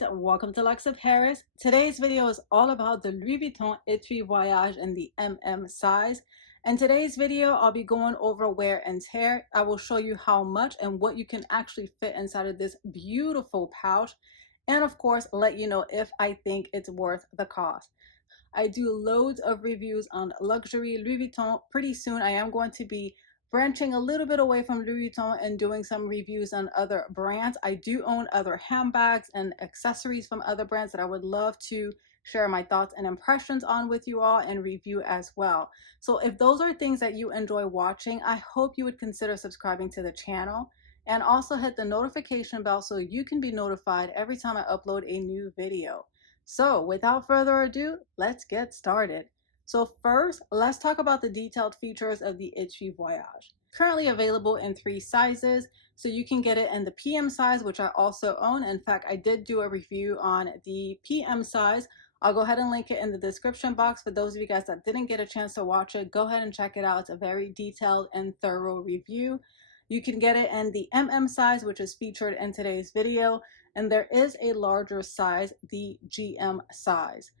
guys, welcome to Lux of Paris. Today's video is all about the Louis Vuitton Etui Voyage in the MM size. In today's video, I'll be going over wear and tear. I will show you how much and what you can actually fit inside of this beautiful pouch. And of course, let you know if I think it's worth the cost. I do loads of reviews on luxury Louis Vuitton. Pretty soon I am going to be branching a little bit away from Louis Vuitton and doing some reviews on other brands. I do own other handbags and accessories from other brands that I would love to share my thoughts and impressions on with you all and review as well. So if those are things that you enjoy watching, I hope you would consider subscribing to the channel and also hit the notification bell so you can be notified every time I upload a new video. So without further ado, let's get started. So first, let's talk about the detailed features of the Etui Voyage. Currently available in 3 sizes, so you can get it in the PM size, which I also own. In fact, I did do a review on the PM size. I'll go ahead and link it in the description box for those of you guys that didn't get a chance to watch it. Go ahead and check it out. It's a very detailed and thorough review. You can get it in the MM size, which is featured in today's video, and there is a larger size, the GM size.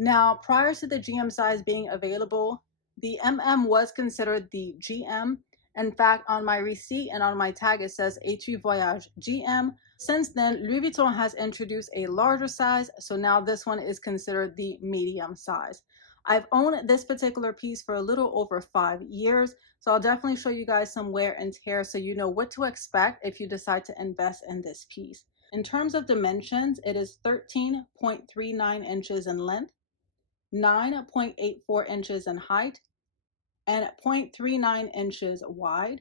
Now, prior to the GM size being available, the MM was considered the GM. In fact, on my receipt and on my tag, it says Etui Voyage GM. Since then, Louis Vuitton has introduced a larger size, so now this one is considered the medium size. I've owned this particular piece for a little over 5 years, so I'll definitely show you guys some wear and tear so you know what to expect if you decide to invest in this piece. In terms of dimensions, it is 13.39 inches in length, 9.84 inches in height, and 0.39 inches wide.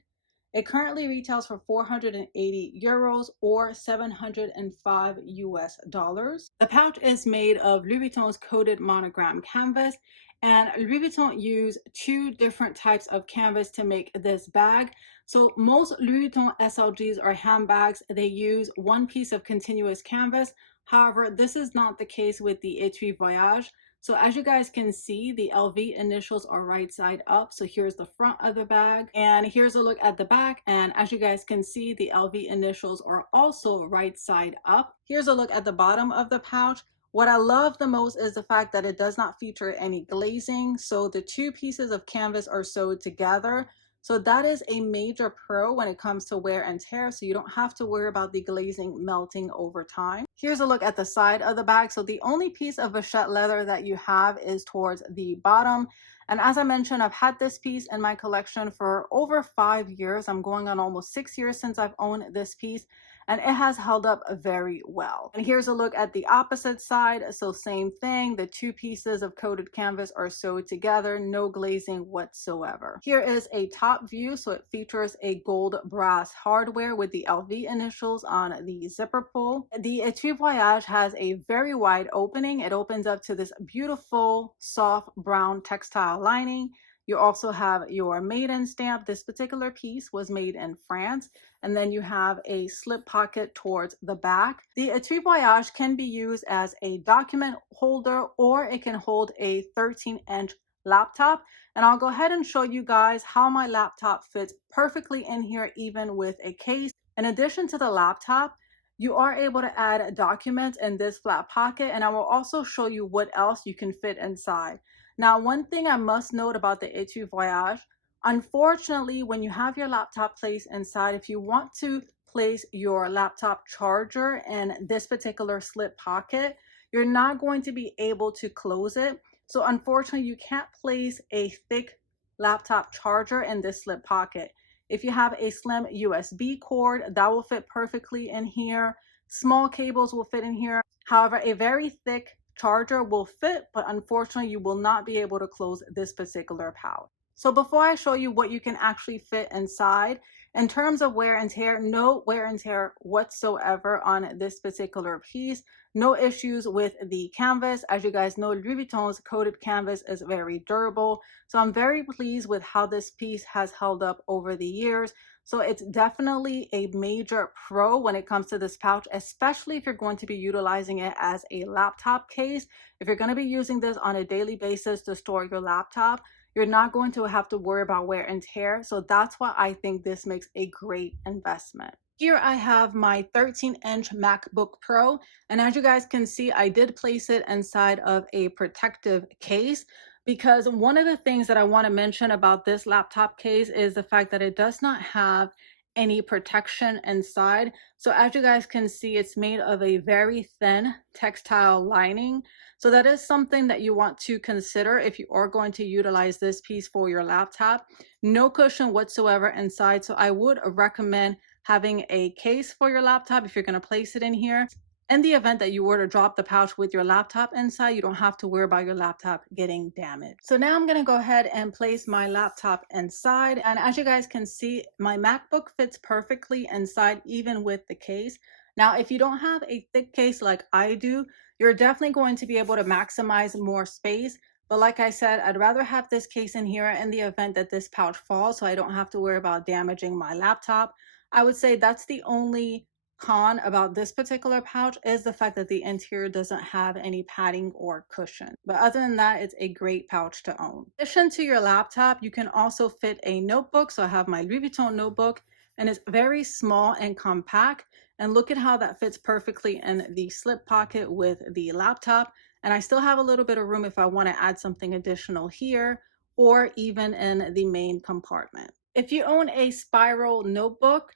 It currently retails for 480 euros or 705 US dollars. The pouch is made of Louis Vuitton's coated monogram canvas, and Louis Vuitton use 2 different types of canvas to make this bag. So most Louis Vuitton SLGs or handbags, they use 1 piece of continuous canvas. However, this is not the case with the Etui Voyage. So as you guys can see, the LV initials are right side up. So here's the front of the bag, and here's a look at the back. And as you guys can see, the LV initials are also right side up. Here's a look at the bottom of the pouch. What I love the most is the fact that it does not feature any glazing. So the 2 pieces of canvas are sewed together. So that is a major pro when it comes to wear and tear, so you don't have to worry about the glazing melting over time. Here's a look at the side of the bag. So the only piece of vachette leather that you have is towards the bottom. And as I mentioned, I've had this piece in my collection for over 5 years. I'm going on almost 6 years since I've owned this piece, and it has held up very well. And here's a look at the opposite side. So same thing, the 2 pieces of coated canvas are sewed together, no glazing whatsoever. Here is a top view. So it features a gold brass hardware with the LV initials on the zipper pull. The Etui Voyage has a very wide opening. It opens up to this beautiful soft brown textile lining. You also have your maiden stamp. This particular piece was made in France. And then you have a slip pocket towards the back. The Etui Voyage can be used as a document holder, or it can hold a 13-inch laptop. And I'll go ahead and show you guys how my laptop fits perfectly in here, even with a case. In addition to the laptop, you are able to add documents in this flat pocket, and I will also show you what else you can fit inside. Now, one thing I must note about the Etui Voyage, unfortunately, when you have your laptop placed inside, if you want to place your laptop charger in this particular slip pocket, you're not going to be able to close it. So unfortunately, you can't place a thick laptop charger in this slip pocket. If you have a slim USB cord, that will fit perfectly in here. Small cables will fit in here. However, a very thick charger will fit, but unfortunately, you will not be able to close this particular pouch. So before I show you what you can actually fit inside, in terms of wear and tear, no wear and tear whatsoever on this particular piece. No issues with the canvas. As you guys know, Louis Vuitton's coated canvas is very durable. So I'm very pleased with how this piece has held up over the years. So it's definitely a major pro when it comes to this pouch, especially if you're going to be utilizing it as a laptop case. If you're going to be using this on a daily basis to store your laptop, you're not going to have to worry about wear and tear. So that's why I think this makes a great investment. Here I have my 13-inch MacBook Pro, and as you guys can see, I did place it inside of a protective case because one of the things that I want to mention about this laptop case is the fact that it does not have any protection inside. So as you guys can see, it's made of a very thin textile lining. So that is something that you want to consider if you are going to utilize this piece for your laptop. No cushion whatsoever inside, so I would recommend having a case for your laptop if you're going to place it in here. In the event that you were to drop the pouch with your laptop inside, you don't have to worry about your laptop getting damaged. So now I'm going to go ahead and place my laptop inside. And as you guys can see, my MacBook fits perfectly inside, even with the case. Now, if you don't have a thick case like I do, you're definitely going to be able to maximize more space. But like I said, I'd rather have this case in here in the event that this pouch falls so I don't have to worry about damaging my laptop. I would say that's the only con about this particular pouch, is the fact that the interior doesn't have any padding or cushion. But other than that, it's a great pouch to own. In addition to your laptop, you can also fit a notebook. So I have my Louis Vuitton notebook, and it's very small and compact. And look at how that fits perfectly in the slip pocket with the laptop. And I still have a little bit of room if I want to add something additional here, or even in the main compartment. If you own a spiral notebook,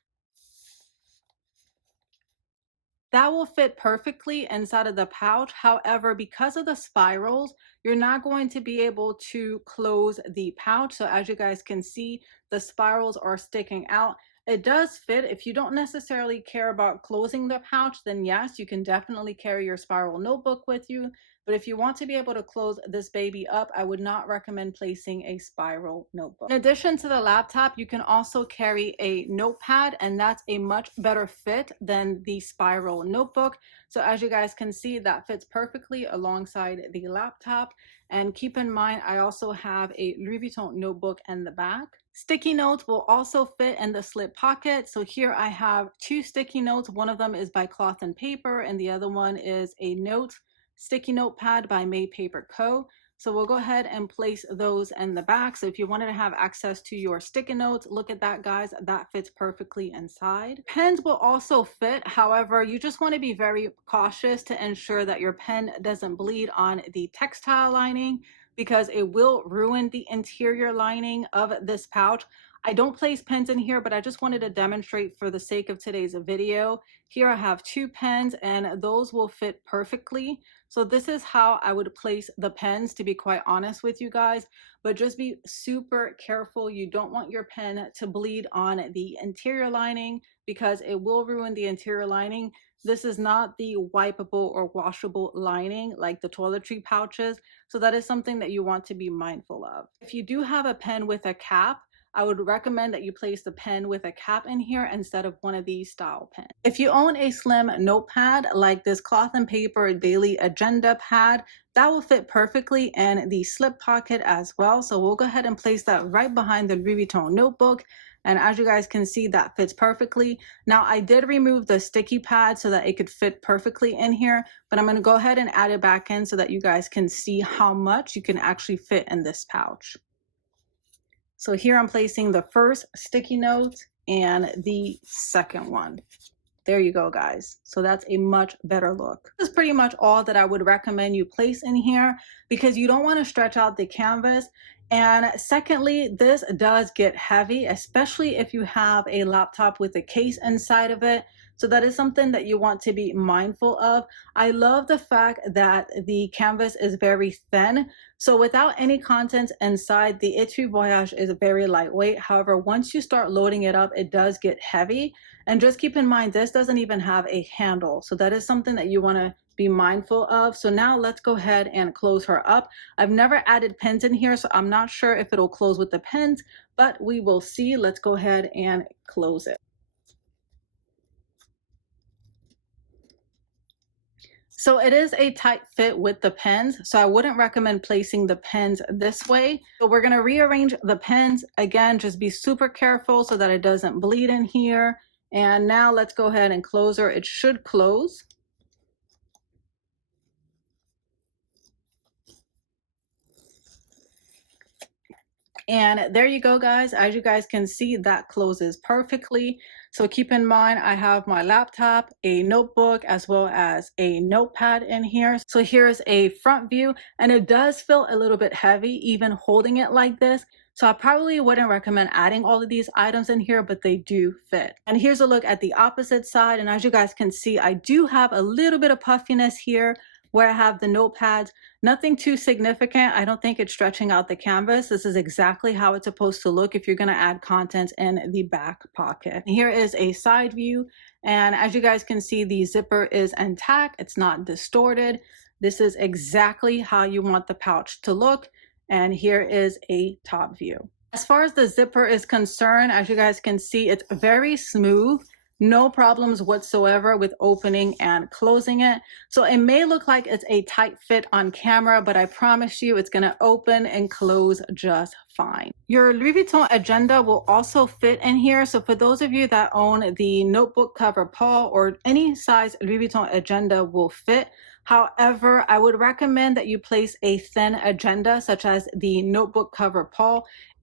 that will fit perfectly inside of the pouch. However, because of the spirals, you're not going to be able to close the pouch. So as you guys can see, the spirals are sticking out. It does fit. If you don't necessarily care about closing the pouch, then yes, you can definitely carry your spiral notebook with you. But if you want to be able to close this baby up, I would not recommend placing a spiral notebook. In addition to the laptop, you can also carry a notepad, and that's a much better fit than the spiral notebook. So as you guys can see, that fits perfectly alongside the laptop. And keep in mind, I also have a Louis Vuitton notebook in the back. Sticky notes will also fit in the slip pocket. So here I have two sticky notes. One of them is by Cloth and Paper, and the other one is a note sticky note pad by Made Paper Co. So we'll go ahead and place those in the back. So if you wanted to have access to your sticky notes, look at that, guys. That fits perfectly inside. Pens will also fit. However, you just want to be very cautious to ensure that your pen doesn't bleed on the textile lining, because it will ruin the interior lining of this pouch. I don't place pens in here, but I just wanted to demonstrate for the sake of today's video. Here I have two pens, and those will fit perfectly. So this is how I would place the pens, to be quite honest with you guys, but just be super careful. You don't want your pen to bleed on the interior lining, because it will ruin the interior lining. This is not the wipeable or washable lining like the toiletry pouches. So that is something that you want to be mindful of. If you do have a pen with a cap, I would recommend that you place the pen with a cap in here instead of one of these style pens. If you own a slim notepad like this Cloth and Paper Daily Agenda pad, that will fit perfectly in the slip pocket as well. So we'll go ahead and place that right behind the Louis Vuitton notebook. And as you guys can see, that fits perfectly. Now, I did remove the sticky pad so that it could fit perfectly in here, but I'm going to go ahead and add it back in so that you guys can see how much you can actually fit in this pouch. So here I'm placing the first sticky note and the second one. There you go, guys. So that's a much better look. This is pretty much all that I would recommend you place in here, because you don't want to stretch out the canvas. And secondly, this does get heavy, especially if you have a laptop with a case inside of it. So that is something that you want to be mindful of. I love the fact that the canvas is very thin. So without any contents inside, the Etui Voyage is very lightweight. However, once you start loading it up, it does get heavy. And just keep in mind, this doesn't even have a handle. So that is something that you want to be mindful of. So now let's go ahead and close her up. I've never added pins in here, so I'm not sure if it'll close with the pins, but we will see. Let's go ahead and close it. So it is a tight fit with the pins, so I wouldn't recommend placing the pins this way. So we're going to rearrange the pins. Again, just be super careful so that it doesn't bleed in here. And now let's go ahead and close her. It should close. And there you go, guys. As you guys can see, that closes perfectly. So keep in mind, I have my laptop, a notebook, as well as a notepad in here. So here's a front view, and it does feel a little bit heavy even holding it like this. So I probably wouldn't recommend adding all of these items in here, but they do fit. And here's a look at the opposite side. And as you guys can see, I do have a little bit of puffiness here where I have the notepads. Nothing too significant. I don't think it's stretching out the canvas. This is exactly how it's supposed to look if you're going to add content in the back pocket. Here is a side view. And as you guys can see, the zipper is intact. It's not distorted. This is exactly how you want the pouch to look. And here is a top view. As far as the zipper is concerned, as you guys can see, it's very smooth. No problems whatsoever with opening and closing it. So it may look like it's a tight fit on camera, but I promise you it's gonna open and close just fine. Your Louis Vuitton agenda will also fit in here. So for those of you that own the notebook cover paw or any size Louis Vuitton agenda will fit. However, I would recommend that you place a thin agenda such as the notebook cover paw.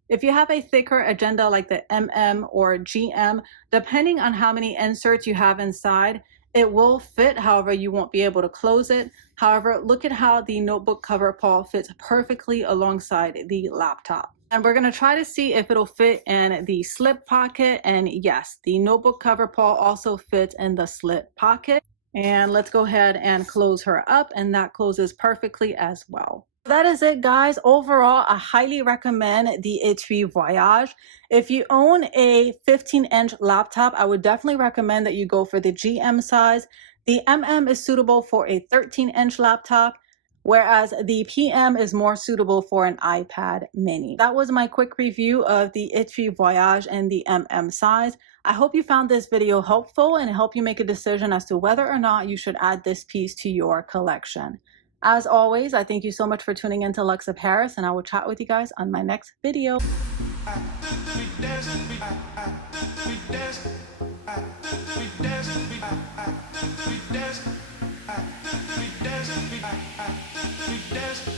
If you have a thicker agenda like the MM or GM, depending on how many inserts you have inside, it will fit. However, you won't be able to close it. However, look at how the notebook cover paw fits perfectly alongside the laptop. And we're going to try to see if it'll fit in the slip pocket. And yes, the notebook cover paw also fits in the slip pocket. And let's go ahead and close her up, and that closes perfectly as well. That is it, guys. Overall, I highly recommend the Etui Voyage. If you own a 15-inch laptop, I would definitely recommend that you go for the GM size. The MM is suitable for a 13-inch laptop, whereas the PM is more suitable for an iPad mini. That was my quick review of the Etui Voyage and the MM size. I hope you found this video helpful and help you make a decision as to whether or not you should add this piece to your collection. As always, I thank you so much for tuning into Lux of Paris, and I will chat with you guys on my next video. We dance.